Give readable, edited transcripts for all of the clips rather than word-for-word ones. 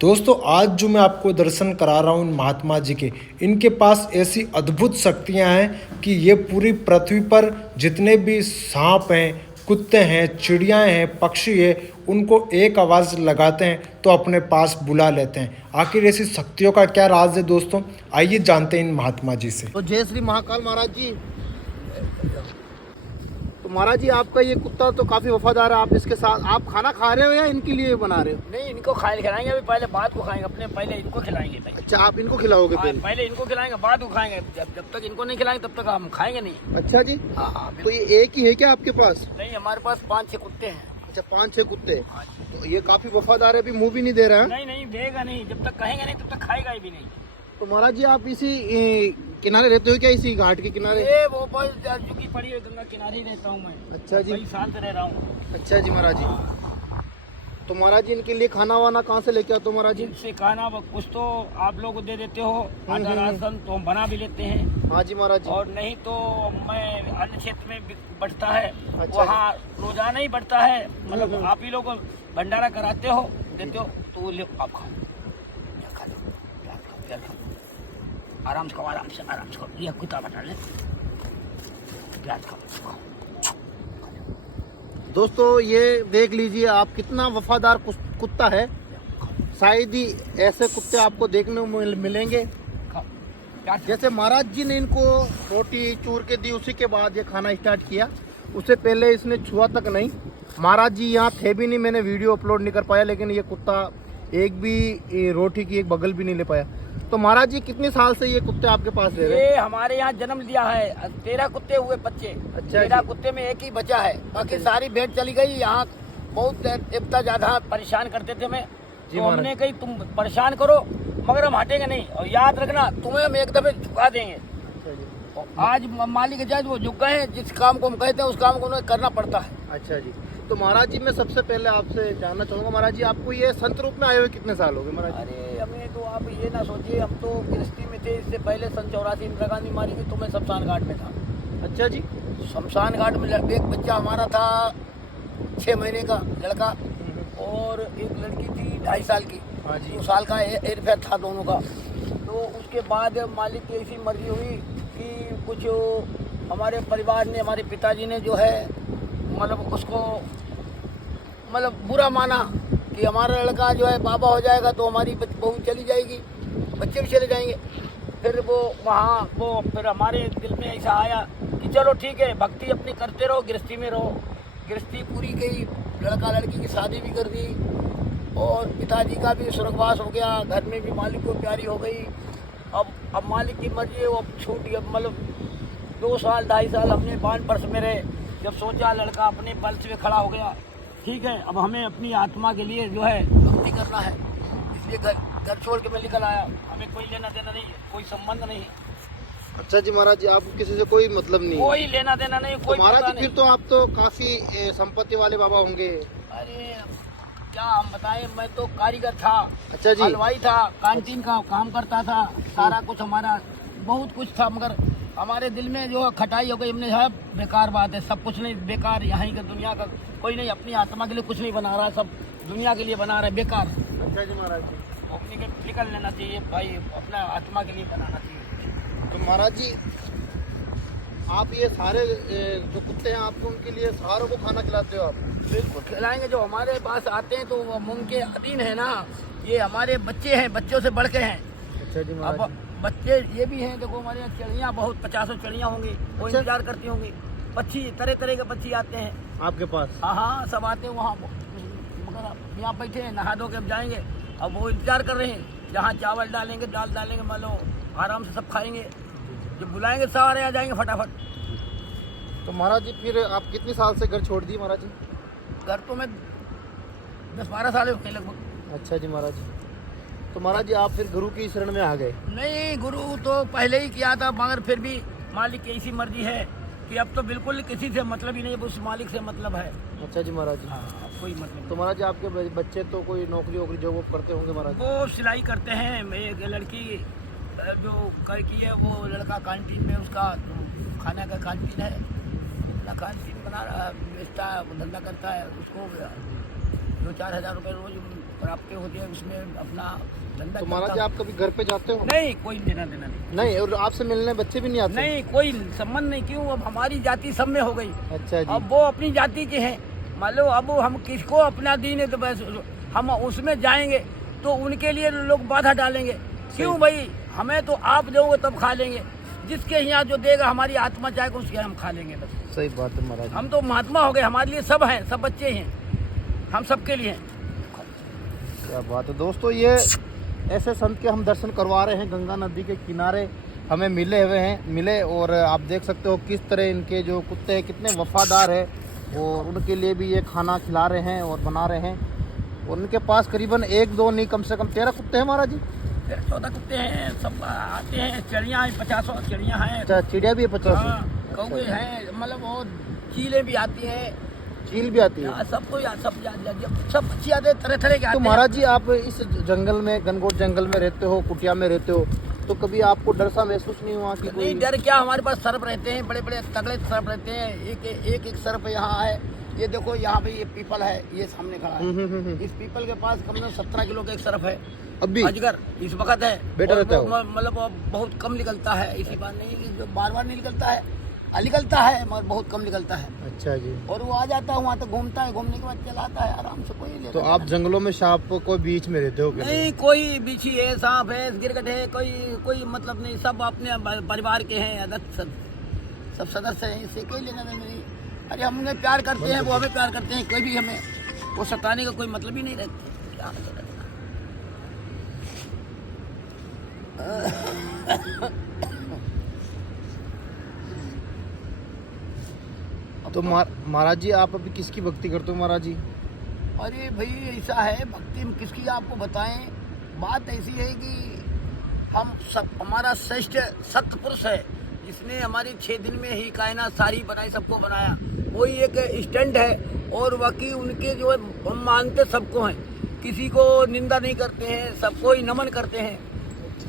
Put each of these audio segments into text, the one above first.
दोस्तों आज जो मैं आपको दर्शन करा रहा हूँ महात्मा जी के, इनके पास ऐसी अद्भुत शक्तियाँ हैं कि ये पूरी पृथ्वी पर जितने भी सांप हैं, कुत्ते हैं, चिड़ियाँ हैं, पक्षी हैं, उनको एक आवाज़ लगाते हैं तो अपने पास बुला लेते हैं। आखिर ऐसी शक्तियों का क्या राज है दोस्तों, आइए जानते हैं इन महात्मा जी से। तो जय श्री महाकाल महाराज जी। तो महाराज जी आपका ये कुत्ता तो काफी वफादार है। आप इसके साथ आप खाना खा रहे हो या इनके लिए बना रहे हो? नहीं, इनको खिलाएंगे। अभी पहले बाद को खाएंगे, अपने पहले इनको खिलाएंगे भाई। अच्छा, आप इनको खिलाओगे पहले इनको खिलाएंगे, बाद को खाएंगे। जब तक इनको नहीं खिलाएंगे तब तक हम खाएंगे नहीं। अच्छा जी। हाँ, तो ये एक ही है क्या आपके पास? नहीं, हमारे पास 5-6 कुत्ते हैं। अच्छा, 5-6 कुत्ते। तो ये काफी वफादार है, अभी मुंह भी नहीं दे रहा है। नहीं देगा नहीं, जब तक कहेंगे नहीं तब तक खाएगा ही भी नहीं। तो महाराज जी आप इसी किनारे रहते हो क्या, इसी घाट के किनारे? ये वो बस झुकी पड़ी है, गंगा किनारे ही रहता हूँ मैं। अच्छा जी। कई साल से रह रहा हूँ। अच्छा जी महाराज जी। तो महाराज जी इनके लिए खाना वाना कहाँ से लेके आते हो महाराज जी? इनसे खाना कुछ तो आप लोग दे देते हो, आटा राशन तो हम बना भी लेते हैं। हाँ जी महाराज जी। और नहीं तो मैं अन्य क्षेत्र में बढ़ता है। अच्छा, वहाँ रोजाना ही बढ़ता है। मतलब आप ही लोग भंडारा कराते हो, देते हो तो वो आप खाओ, खा लो, प्यार खाओ, आराम से खाओ, आराम से खाओ। ये कुत्ता बता ले, प्यार खाओ। दोस्तों ये देख लीजिए आप, कितना वफादार कुत्ता है। शायद ही ऐसे कुत्ते आपको देखने को मिलेंगे। जैसे महाराज जी ने इनको रोटी चूर के दी, उसी के बाद ये खाना स्टार्ट किया। उससे पहले इसने छुआ तक नहीं। महाराज जी यहाँ थे भी नहीं, मैंने वीडियो अपलोड नहीं कर पाया, लेकिन ये कुत्ता एक भी रोटी की एक बगल भी नहीं ले पाया। तो महाराज जी कितने साल से ये कुत्ते आपके पास रह रहे हैं? ये हमारे यहाँ जन्म लिया है। 13 कुत्ते हुए बच्चे। अच्छा, 13 कुत्ते में एक ही बचा है, बाकी सारी भेड़ चली गई। यहाँ बहुत इतना ज्यादा परेशान करते थे मैं, तो हमने कही तुम परेशान करो मगर हम हटेंगे नहीं, और याद रखना तुम्हें हम एक दफे झुका देंगे। और आज मालिक जज वो झुक गए हैं। जिस काम को हम कहते हैं उस काम को उन्हें करना पड़ता है। अच्छा जी। तो महाराज जी मैं सबसे पहले आपसे जानना चाहूँगा, महाराज जी आपको ये संत रूप में आए हुए कितने साल हो गए महाराज जी? अरे हमें तो आप ये ना सोचिए, हम तो गृहस्थी में थे। इससे पहले सन 84 इंदिरा गांधी मारी थी तो मैं शमशान घाट में था। अच्छा जी। शमशान घाट में एक बच्चा हमारा था 6 महीने का लड़का, और एक लड़की थी 2.5 साल की। हाँ जी। 2 साल का एयरफेयर था दोनों का। तो उसके बाद मालिक की ऐसी मर्जी हुई कि कुछ हमारे परिवार ने, हमारे पिताजी ने जो है मतलब उसको मतलब बुरा माना कि हमारा लड़का जो है बाबा हो जाएगा तो हमारी बहू चली जाएगी, बच्चे भी चले जाएंगे। फिर वो वहाँ फिर हमारे दिल में ऐसा आया कि चलो ठीक है, भक्ति अपनी करते रहो, गृहस्थी में रहो। गृहस्थी पूरी गई, लड़का लड़की की शादी भी कर दी, और पिताजी का भी स्वर्गवास हो गया। घर में भी मालिक को प्यारी हो गई। अब मालिक की मर्जी है, वो छूट गई। मतलब 2 साल 2.5 साल हमने बान परस में रहे। जब सोचा लड़का अपने बल से खड़ा हो गया, ठीक है अब हमें अपनी आत्मा के लिए जो है भक्ति करना है, इसलिए घर छोड़ के मैं निकल आया। हमें कोई लेना देना नहीं, कोई संबंध नहीं। अच्छा जी महाराज जी, आपको किसी से कोई मतलब नहीं? कोई लेना देना नहीं, कोई तो महाराज पता जी फिर तो आप तो काफी संपत्ति वाले बाबा होंगे। अरे क्या हम बताएं, मैं तो कारीगर था। अच्छा जी। हलवाई था, कैंटीन का काम करता था, सारा कुछ हमारा बहुत कुछ था। मगर हमारे दिल में जो खटाई हो गई, हमने है बेकार बात है, सब कुछ नहीं बेकार। यहाँ का दुनिया का कोई नहीं, अपनी आत्मा के लिए कुछ नहीं बना रहा, सब दुनिया के लिए बना रहा है, बेकार। अच्छा जी महाराज जी। अपनी के निकल लेना चाहिए भाई, अपना आत्मा के लिए बनाना चाहिए। तो महाराज जी आप ये सारे जो कुत्ते हैं आपको, उनके लिए सारों को खाना खिलाते हो आप? बिल्कुल खिलाएंगे। जो हमारे पास आते हैं तो वो उनके अधीन है ना, ये हमारे बच्चे हैं, बच्चों से बढ़ के हैं। अच्छा जी महाराज। अब बच्चे ये भी हैं, देखो हमारे यहाँ चिड़ियाँ बहुत 50 चिड़ियाँ होंगी, वो इंतजार करती होंगी। पक्षी तरह तरह के पक्षी आते हैं आपके पास? हाँ सब आते हैं वहाँ। मगर यहाँ बैठे हैं, नहा धो के अब जाएंगे। अब वो इंतजार कर रहे हैं, जहाँ चावल डालेंगे, दाल डालेंगे, मान लो आराम से सब खाएंगे। जब बुलाएंगे सारे आ जाएंगे फटाफट। तो महाराज जी फिर आप कितने साल से घर छोड़ दिए महाराज जी? घर तो मैं 10-12 साल हो गए लगभग। अच्छा जी महाराज जी। तो महाराज जी आप फिर गुरु की शरण में आ गए? नहीं, गुरु तो पहले ही किया था, मगर फिर भी मालिक की ऐसी मर्जी है कि अब तो बिल्कुल किसी से मतलब ही नहीं, उस मालिक से मतलब है। अच्छा जी महाराज जी। हाँ, अब कोई मतलब। तो महाराज जी आपके बच्चे तो कोई नौकरी वोकरी जॉब करते होंगे महाराज? वो सिलाई करते हैं। एक लड़की जो कर की है, वो लड़का कैंटीन में, उसका खाने का कैंटीन है, अपना कैंटीन बना रहा, बेचता है, धंधा करता है। उसको 2-4 हज़ार रुपये रोज प्राप्त होते हैं, उसमें अपना धंधा तो महाराज जी चलता आप कभी घर पे जाते हो? नहीं, कोई लेना देना नहीं। नहीं, और आपसे मिलने बच्चे भी नहीं आते? नहीं, कोई संबंध नहीं। क्यों? अब हमारी जाति सब में हो गई। अच्छा जी। अब वो अपनी जाति के हैं, मान लो अब हम किसको अपना दीन है तो बस हम उसमें जाएंगे तो उनके लिए लोग बाधा डालेंगे। क्यों भाई? हमें तो आप दोगे तब खा लेंगे, जिसके यहाँ जो देगा हमारी आत्मा चाहेगा उसके हम खा लेंगे बस। सही बात है महाराज। हम तो महात्मा हो गए, हमारे लिए सब हैं, सब बच्चे हैं, हम सबके लिए हैं। क्या बात है दोस्तों, ये ऐसे संत के हम दर्शन करवा रहे हैं गंगा नदी के किनारे हमें मिले और आप देख सकते हो किस तरह इनके जो कुत्ते हैं कितने वफादार है और उनके लिए भी ये खाना खिला रहे हैं और बना रहे हैं। और उनके पास करीबन 1-2 नहीं कम से कम 13 कुत्ते हैं महाराज जी। 14 कुत्ते हैं, सब आते हैं। चिड़िया 50 चिड़िया हैं। अच्छा, चिड़िया भी है 50? हाँ, कौवे हैं, मतलब वो चीलें भी आती हैं, चील भी आती है? सब पक्षी आते हैं, तरह तरह के आते तो हैं। महाराज जी आप इस जंगल में, घनघोर जंगल में रहते हो, कुटिया में रहते हो, तो कभी आपको डर सा महसूस नहीं हुआ कि नहीं, डर क्या, हमारे पास सर्प रहते हैं, बड़े बड़े तगड़े सर्प रहते हैं। एक सर्प यहाँ है, ये देखो यहाँ पे ये पीपल है, ये सामने खड़ा है। इस पीपल के पास कम से कम 17 किलो का एक सर्प है। अभी अजगर इस वक्त है, बेटा रहता है वो? मतलब वो बहुत कम निकलता है, इसी बार नहीं कि जो बार बार नहीं निकलता है, निकलता है मगर बहुत कम निकलता है। अच्छा जी। और वो आ जाता है वहाँ तक, घूमता है, घूमने के बाद चला आता है आराम से, कोई लेता तो आप जंगलों में सांप को बीच में रहते हो क्या? नहीं, कोई बिच्छी है, सांप है, गिरगिट है, कोई मतलब नहीं, सब अपने परिवार के हैं, सब सदस्य हैं, इससे कोई लेना देना नहीं। अरे हम उन्हें प्यार करते हैं, वो हमें प्यार करते हैं, कोई भी हमें वो सताने का कोई मतलब ही नहीं रखते। क्या तो महाराज जी आप अभी किसकी भक्ति करते हो महाराज जी? अरे भाई ऐसा है, भक्ति में किसकी आपको बताएं। बात ऐसी है कि हम सब, हमारा श्रेष्ठ सत्पुरुष है जिसने हमारी 6 दिन में ही कायनात सारी बनाई, सबको बनाया, वही एक स्टैंड है। और बाकी उनके जो है हम मानते सबको हैं, किसी को निंदा नहीं करते हैं, सबको ही नमन करते हैं।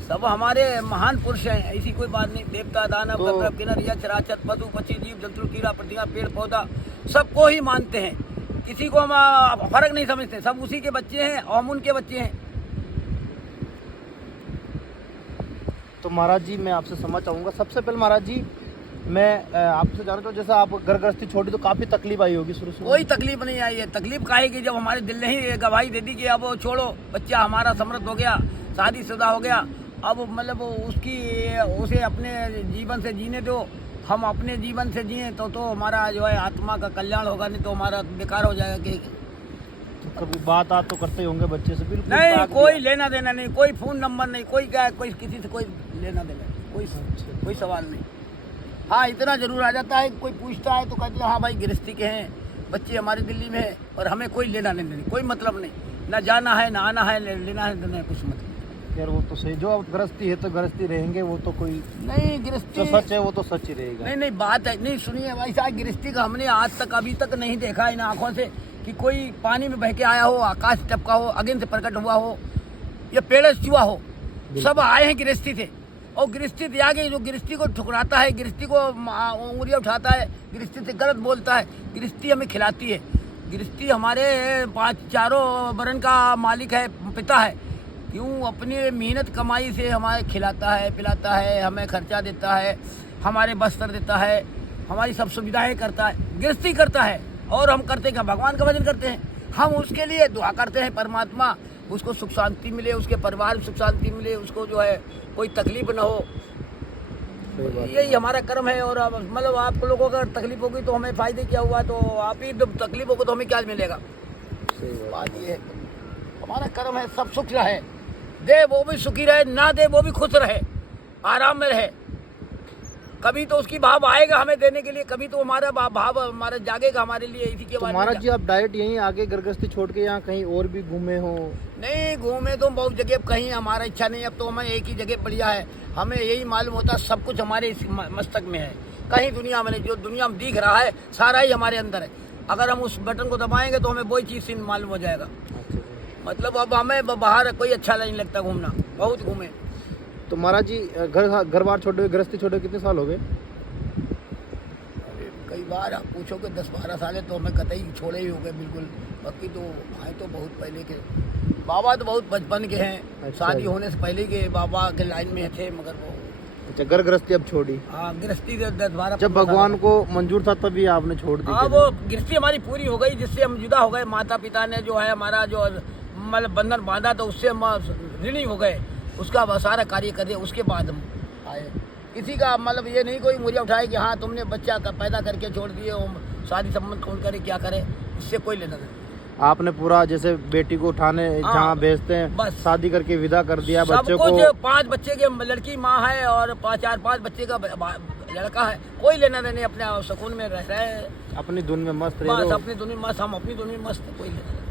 सब हमारे महान पुरुष हैं, ऐसी कोई बात नहीं। देवता, दानव, गंधर्व, किन्नर, यक्ष, चराचर, पशु, पक्षी, जीव जंतु, कीड़ा प्रतिमा, पेड़ पौधा, सबको ही मानते हैं। किसी को हम फर्क नहीं समझते, सब उसी के बच्चे हैं और हम उनके बच्चे हैं। तो महाराज जी मैं आपसे समझ चाहूँगा, सबसे पहले महाराज जी मैं आपसे जानना चाहूँ, जैसा आप घर गृहस्थी छोड़ी तो काफ़ी तकलीफ आई होगी शुरू से? कोई तकलीफ नहीं आई है। तकलीफ काहे की, जब हमारे दिल ने ही गवाही दे दी कि अब वो छोड़ो, बच्चा हमारा समृद्ध हो गया, शादीशुदा हो गया, अब मतलब उसे अपने जीवन से जीने दो, हम अपने जीवन से जिए तो हमारा जो है आत्मा का कल्याण होगा, नहीं तो हमारा बेकार हो जाएगा। कि तो कभी बात तो करते ही होंगे बच्चे से? बिल्कुल नहीं, कोई लेना देना नहीं, कोई फोन नंबर नहीं, कोई क्या, कोई किसी से कोई लेना देना नहीं, कोई सवाल नहीं। हाँ, इतना जरूर आ जाता है, कोई पूछता है तो कहते हैं हाँ भाई गृहस्थी के हैं, बच्चे हमारे दिल्ली में है, और हमें कोई लेना नहीं देना, कोई मतलब नहीं, ना जाना है ना आना है, लेना है देना है, कुछ मतलब। यार वो तो सही, जो गृहस्थी है तो गृहस्थी रहेंगे, वो तो कोई नहीं, गृहस्थी जो सच है वो तो सच ही रहेगा। नहीं, बात है नहीं, सुनिए भाई साहब, गृहस्थी का हमने आज तक अभी तक नहीं देखा इन आँखों से कि कोई पानी में बह के आया हो, आकाश टपका हो, अग्नि से प्रकट हुआ हो, या पेड़ से छुआ हो। सब आए हैं गृहस्थी से, और गृहस्थी से आगे जो गृहस्थी को ठुकराता है, गृहस्थी को उंगलियां उठाता है, गृहस्थी से गलत बोलता है, गृहस्थी हमें खिलाती है। गृहस्थी हमारे 4 वर्ण का मालिक है, पिता है। क्यों? अपनी मेहनत कमाई से हमारे खिलाता है, पिलाता है, हमें खर्चा देता है, हमारे वस्त्र देता है, हमारी सब सुविधाएं करता है, गृहस्थी करता है। और हम करते क्या? भगवान का भजन करते हैं, हम उसके लिए दुआ करते हैं, परमात्मा उसको सुख शांति मिले, उसके परिवार में सुख शांति मिले, उसको जो है कोई तकलीफ न हो, यही हमारा कर्म है। और मतलब आप लोगों को अगर तकलीफ होगी तो हमें फायदे क्या हुआ, तो आप ही जब तकलीफ होगी तो हमें क्या मिलेगा? बात ये है, हमारा कर्म है, सब सुख रहे, दे वो भी सुखी रहे, ना दे वो भी खुश रहे, आराम में रहे। कभी तो उसकी भाव आएगा हमें देने के लिए, कभी तो हमारा भाव हमारा जागेगा हमारे लिए, इसी के बाद। महाराज जी आप डायरेक्ट यहीं आगे गृहस्थी छोड़ के यहाँ कहीं और भी घूमे हो? नहीं, घूमे तो बहुत जगह, कहीं हमारा इच्छा नहीं, अब तो हमें एक ही जगह बढ़िया है, हमें यही मालूम होता है सब कुछ हमारे इस मस्तक में है, कहीं दुनिया में नहीं। जो दुनिया में दिख रहा है सारा ही हमारे अंदर है, अगर हम उस बटन को दबाएंगे तो हमें वही चीज़ मालूम हो जाएगा। मतलब अब हमें बाहर कोई अच्छा नहीं लगता घूमना, बहुत घूमे। तो महाराज जी घर बार छोड़े हुए, गृहस्थी छोड़े कितने साल हो गए? कई बार आप पूछोगे 10-12 साल है, तो हमें कतई छोड़े ही हो गए, बिल्कुल बाकी तो आए तो बहुत पहले के बाबा तो बहुत बचपन के हैं। अच्छा। शादी होने से पहले के बाबा के लाइन में थे, मगर वो अच्छा, घर गृहस्थी अब छोड़ी। हाँ गृहस्थी 10-12 जब भगवान को मंजूर था तभी आपने छोड़ दी। हाँ वो गृहस्थी हमारी पूरी हो गई, जिससे हम जुदा हो गए। माता पिता ने जो है हमारा जो मतलब बंधन बांधा तो उससे हम ऋणी हो गए, उसका सारा कार्य कर दिया। उसके बाद हम आए। किसी का मतलब ये नहीं कोई मुझे उठाए कि हाँ तुमने बच्चा पैदा करके छोड़ दिए, शादी संबंध कौन करे क्या करे, इससे कोई लेना नहीं। आपने पूरा जैसे बेटी को उठाने जहाँ भेजते हैं बस। शादी करके विदा कर दिया सब बच्चे कुछ को। 5 बच्चे के लड़की माँ है और 5 बच्चे का लड़का है, कोई लेना देना नहीं, अपने सुकून में रह रहे हैं, अपनी धुन में मस्त रह रहे बस हो। अपनी दुनिया मस्त, हम अपनी दुनिया में मस्त, कोई लेना नहीं।